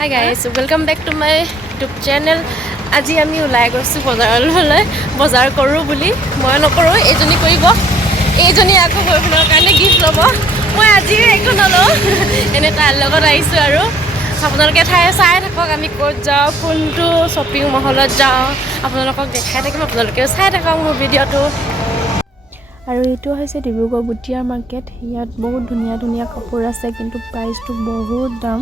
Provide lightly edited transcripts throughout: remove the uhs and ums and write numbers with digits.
Hi guys, welcome back to my YouTube channel. আজি আমি ওলাই গৈছো বজাৰলৈ বজাৰ কৰো বুলি মই নকৰো এজনী কৰিব এইজনী আকৌ বয়ফ্ৰেণ্ডৰ কাৰণে গিফট ল'ব মই আজি একো নলও এনে তাৰ লগত আহিছো আৰু আপোনালোকে ঠাই চাই থাকক আমি ক'ত যাওঁ কোনটো শ্বপিং মহলত যাওঁ আপোনালোকক দেখাই থাকিম আপোনালোকেও চাই থাকক মোৰ ভিডিঅ'টো আৰু এইটো হৈছে ডিব্ৰুগড় বুটিয়া মাৰ্কেট ইয়াত বহুত ধুনীয়া ধুনীয়া কাপোৰ আছে কিন্তু প্ৰাইচটো বহুত দাম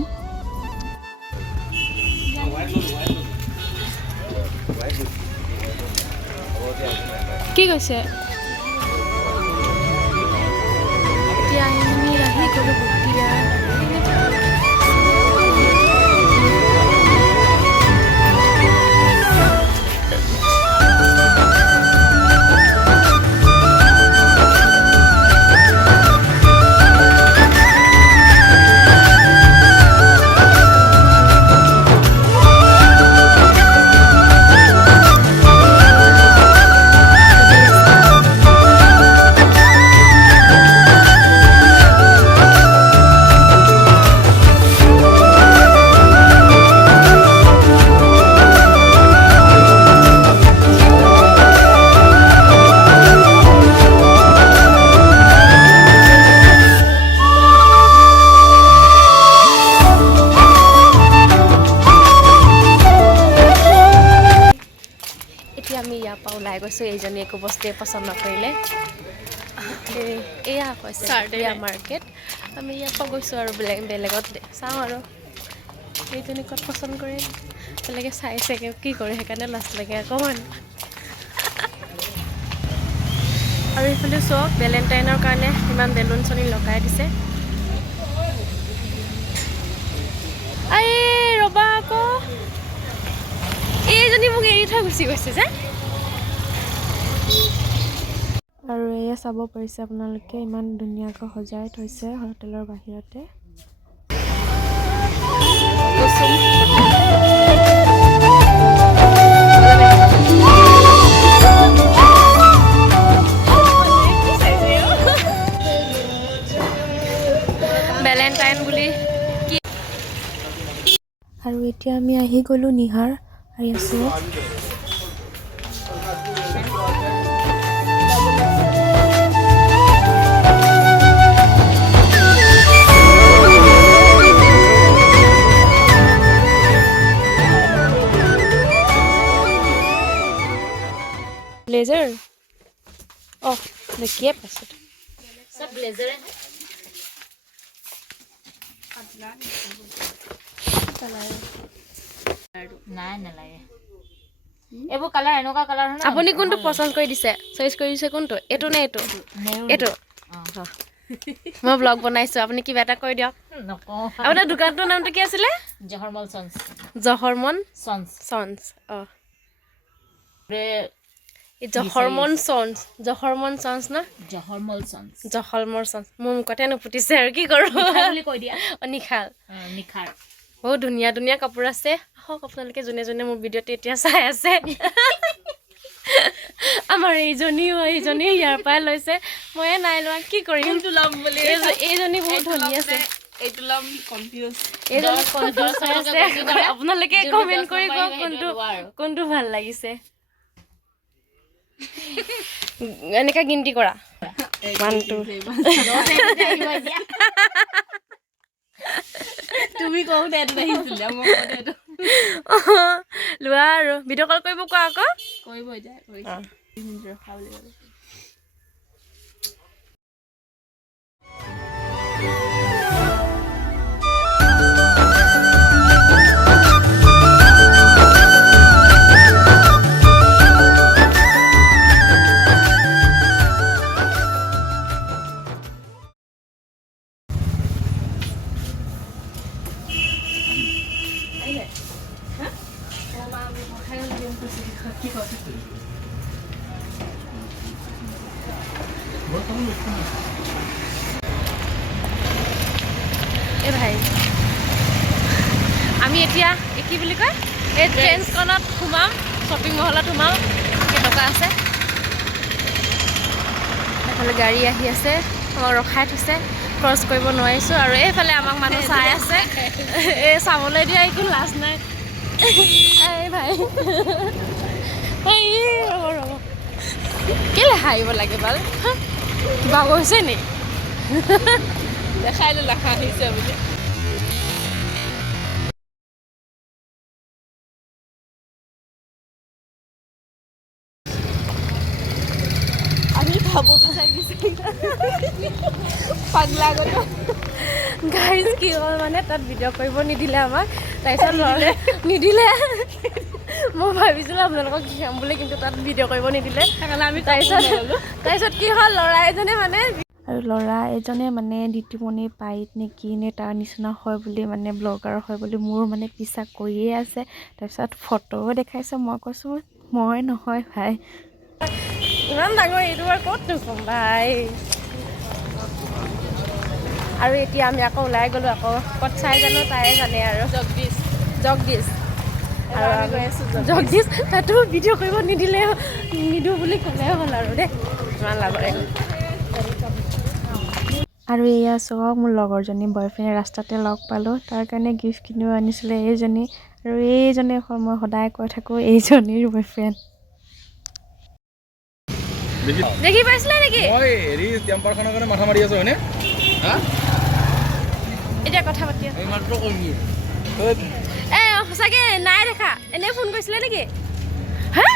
কি কৈছে এতিয়া আমি আহি গ'লো বুটিয়া আমি ইয়াৰ পৰা ওলাই গৈছোঁ এইজনী একো বস্তুৱে পচন্দ নকৰিলে এয়া কৈছে চাৰ্ডিয়া মাৰ্কেট আমি ইয়াৰ পৰা গৈছোঁ আৰু বেলেগত চাওঁ আৰু এইজনী ক'ত পচন্দ কৰে বেলেগে চাইছে কি কৰে সেইকাৰণে লাজ লাগে অকণমান আৰু এইফালে চাওক ভেলেণ্টাইনৰ কাৰণে ইমান বেলুন চনি লগাই দিছে এই ৰ'বা আকৌ এইজনী মোক এৰি থৈ গুচি গৈছে যে আৰু এয়া চাব পাৰিছে আপোনালোকে ইমান ধুনীয়াকৈ সজাই থৈছে হোটেলৰ বাহিৰতে ভেলেণ্টাইন বুলি আৰু এতিয়া আমি আহি গ'লো নিহাৰ আহি আছোঁ ब्लेजर ओह देखिए पैसे सब ब्लेजर है নাই নালাগে এবোৰ কালাৰ এনেকুৱা কালাৰ হয় আপুনি কোনটো পছন্দ কৰি দিছে চইচ কৰি দিছে কোনটো এটো নে এটো এটো মই ব্লগ বনাইছো আপুনি কিবা এটা কৈ দিয়ক নকও আপোনাৰ দোকানটোৰ নামটো কি আছিল জহৰমল সন্স সন্স অ ৰে জহৰমন সন্স না জহৰমল সন্স মোৰ মুখতে নুফুটিছে আৰু কি কৰো বুলি কৈ দিয়া নিখাৰ বহুত ধুনীয়া ধুনীয়া কাপোৰ আছে আহক আপোনালোকে যোনে যোনে মোৰ ভিডিঅ'টো এতিয়া চাই আছে আমাৰ এইজনী ইয়াৰ পৰাই লৈছে ময়ে নাই লোৱা কি কৰিম কোনটো লম বুলি এইজনী বহুত ধুনীয়া আছে এইটো লম কনফিউজ আছে আপোনালোকে কমেন্ট কৰিব কোনটো ভাল লাগিছে এনেকা গিনতি কৰা 1 2 তুমি কও দে দেখিছিল মই কও লোৱা আৰু ভিডিঅ' কল কৰিব কোৱা আকৌ কৰিব যায় খাবলৈ এ ভাই আমি এতিয়া কি বুলি কয় এই ট্ৰেন্সখনত সোমাম শ্বপিং মহলত সোমাম কেনেকুৱা আছে এফালে গাড়ী আহি আছে ৰখাই থৈছে খৰচ কৰিব নোৱাৰিছোঁ আৰু এইফালে আমাক মানুহ চাই আছে এই চাবলৈ দিয়া একো লাজ নাই এই ভাই ৰ'ব কেলে হাঁহিব লাগে বাল কিবা কৈছে নি দেখাই দিলা হাঁহিছে বুলি আমি খাব বিচাৰিছে পাগলা গ'লো গাইজ কি হ'ল মানে তাত ভিডিঅ' কৰিব নিদিলে আমাক তাৰপিছত নিদিলে মই ভাবিছিলোঁ আপোনালোকক শিকাম বুলি কিন্তু তাত ভিডিঅ' কৰিব নিদিলে আমি তাৰপিছত কি হ'ল ল'ৰা এজনে মানে আৰু ল'ৰা এজনে মানে দিদিমণি পাইত নে কি নে তাৰ নিচিনা হয় বুলি মানে ব্লগাৰ হয় বুলি মোৰ মানে পিছা কৰিয়ে আছে তাৰপিছত ফটোও দেখাইছে মই কৈছোঁ মই নহয় ভাই ইমান ডাঙৰ এইটো আৰু ক'তনো ক'ম ভাই আৰু এতিয়া আমি আকৌ ওলাই গ'লোঁ আকৌ ক'ত চাই জানো তাই জানে আৰু জগদীশ আৰু জগদীশ তাতো ভিডিঅ' কৰিব নিদিলে নিদিওঁ বুলি ক'লে হ'ল আৰু দেই ইমান লাগৰে আৰু এয়া চাওক মোৰ লগৰজনী বয়ফ্ৰেণ্ড ৰাস্তাতে লগ পালোঁ তাৰ কাৰণে গিফ্ট কিনিও আনিছিলে এইজনী আৰু এইজনে মই সদায় কৈ থাকোঁ এইজনীৰ বয়ফ্ৰেণ্ড দেখি পাইছিলে নেকি মই হেৰি টেম্পাৰখনৰ কাৰণে মাথা মাৰি আছো হয়নে হা এতিয়া কথা পাতি এই মাত্ৰ কৰিম এ সঁচাকে নাই দেখা এনে ফোন কৰিছিলে নেকি হা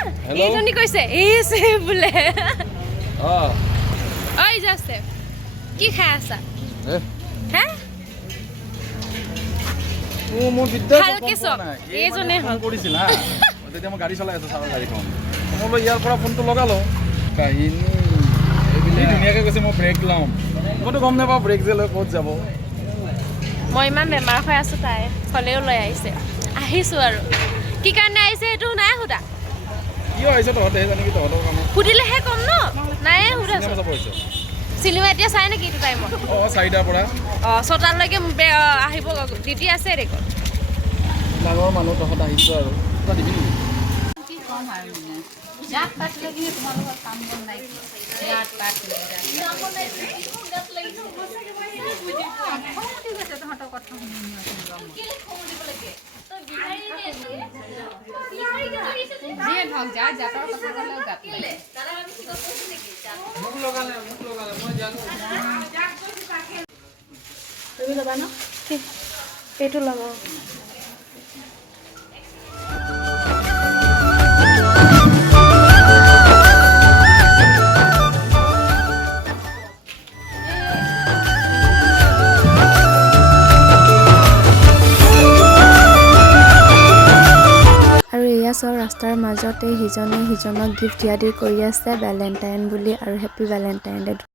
এইজনী কৈছে এইছে বোলে ঐ জাস্তে কি খাই আছা হে ও মোৰ বিদ্যা ভালকে চক এইজনে ফোন কৰিছিল হা তেতিয়া মই গাড়ী চলাই আছো চাৰৰ গাড়ীখন মই ইয়াৰ পৰা ফোনটো লগালো কাহিনী এইবিলাক ধুনীয়াকৈ কৈছে মই ব্ৰেক ল'ম মইতো গম নাপাওঁ ব্ৰেক যে লৈ ক'ত যাব মই ইমান বেমাৰ হৈ আছোঁ তাই হ'লেও লৈ আহিছোঁ আৰু কি কাৰণে আহিছে এইটো নাই সোধা কিয় আহিছে তহঁতে জানি কি তহঁতৰ কামত সুধিলেহে ক'ম ন নাই সোধাছোঁ চিনেমা এতিয়া চাই নেকি এইটো টাইমত অঁ 4টাৰ পৰা 6টালৈকে আহিব ডিউটি আছে দেখোন ডাঙৰ মানুহ তহঁত আহিছোঁ আৰু তই দিবি নেকি জাত পাতিলে কিন্তু তোমালোকৰ কাম বন নাই জাত পাতিলে তহঁতৰ কথা যিয়ে ধৰক যা জাতৰ কথা ক'লেও গাত মোক লগালে মই জানো তুমি ল'বা ন এইটো ল'ব চব ৰাস্তাৰ মাজতে সিজনে সিজনক গিফ্ট দিয়া দি কৰি আছে ভেলেণ্টাইন বুলি আৰু হেপী ভেলেণ্টাইন ডে